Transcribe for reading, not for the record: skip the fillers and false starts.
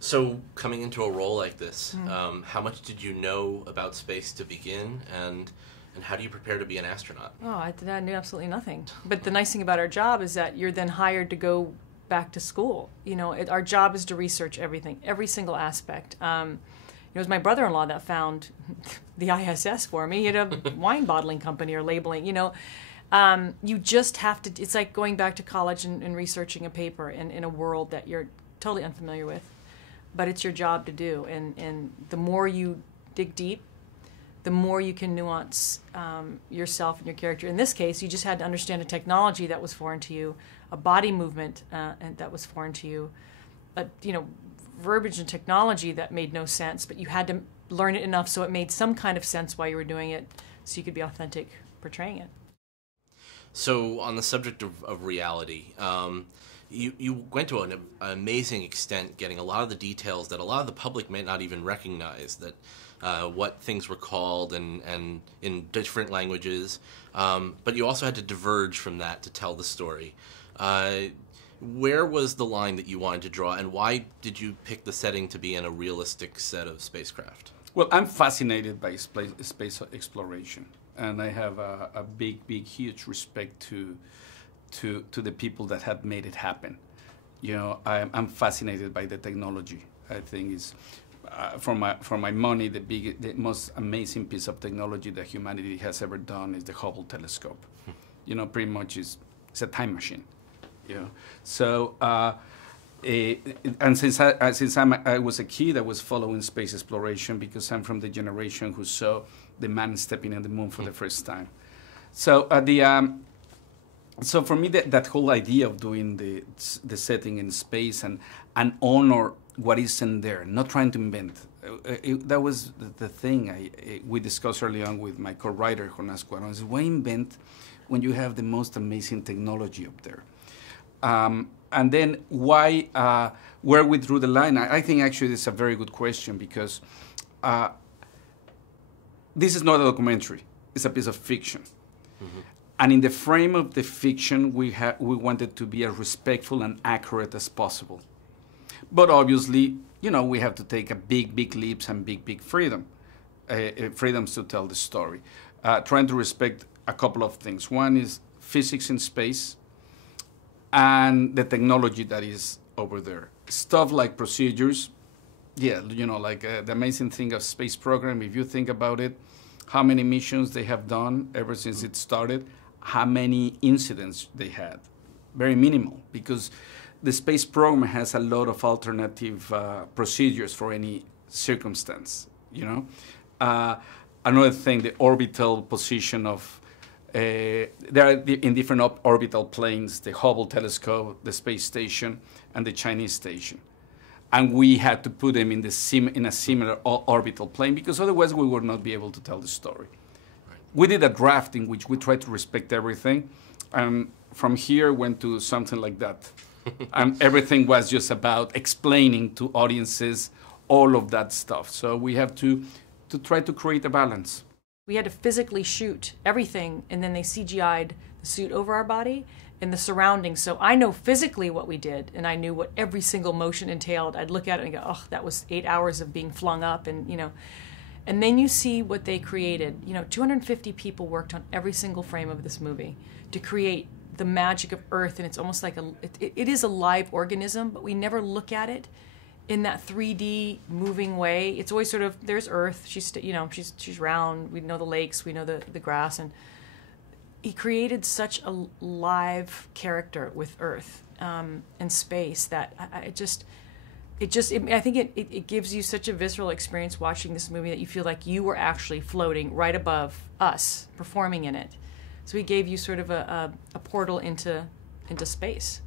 So coming into a role like this, how much did you know about space to begin, and how do you prepare to be an astronaut? Oh, I knew absolutely nothing. But the nice thing about our job is that you're then hired to go back to school. You know, our job is to research everything, every single aspect. It was my brother-in-law that found the ISS for me. He had a wine bottling company or labeling, you know. You just have to, it's like going back to college and researching a paper in a world that you're totally unfamiliar with. But it's your job to do. And the more you dig deep, the more you can nuance yourself and your character. In this case, you just had to understand a technology that was foreign to you, a body movement and that was foreign to you, you know, verbiage and technology that made no sense, but you had to learn it enough so it made some kind of sense while you were doing it, so you could be authentic portraying it. So on the subject of reality, you went to an amazing extent getting a lot of the details that a lot of the public may not even recognize, that what things were called and in different languages, but you also had to diverge from that to tell the story. Where was the line that you wanted to draw, and why did you pick the setting to be in a realistic set of spacecraft? Well, I'm fascinated by space exploration, and I have a big, huge respect to the people that have made it happen. You know, I'm fascinated by the technology. I think it's for my money, the most amazing piece of technology that humanity has ever done is the Hubble telescope. You know, pretty much it's a time machine. You know, so and since I was a kid, I was following space exploration because I'm from the generation who saw the man stepping on the moon for the first time. So so for me, that whole idea of doing the setting in space and honor what isn't there, not trying to invent, that was the thing we discussed early on with my co-writer, Cuarón, is why invent when you have the most amazing technology up there? And then why, where we drew the line? I think actually it's a very good question because this is not a documentary. It's a piece of fiction. Mm-hmm. And in the frame of the fiction, we wanted to be as respectful and accurate as possible. But obviously, you know, we have to take a big leaps and big freedoms to tell the story. Trying to respect a couple of things. One is physics in space, and the technology that is over there. Stuff like procedures, yeah, you know, like the amazing thing of space program, if you think about it, how many missions they have done ever since it started, how many incidents they had. Very minimal, because the space program has a lot of alternative procedures for any circumstance, you know. Another thing, the orbital position of there are in different orbital planes, the Hubble telescope, the space station, and the Chinese station. And we had to put them in a similar orbital plane because otherwise we would not be able to tell the story. Right. We did a draft in which we tried to respect everything. From here went to something like that. And everything was just about explaining to audiences all of that stuff. So we have to try to create a balance. We had to physically shoot everything, and then they CGI'd the suit over our body and the surroundings. So I know physically what we did, and I knew what every single motion entailed. I'd look at it and go, oh, that was 8 hours of being flung up, and you know. And then you see what they created. You know, 250 people worked on every single frame of this movie to create the magic of Earth, and it's almost like it is a live organism, but we never look at it in that 3D moving way. It's always sort of, there's Earth, she's round, we know the lakes, we know the grass, and he created such a live character with Earth and space that I think it gives you such a visceral experience watching this movie that you feel like you were actually floating right above us, performing in it. So he gave you sort of a portal into space.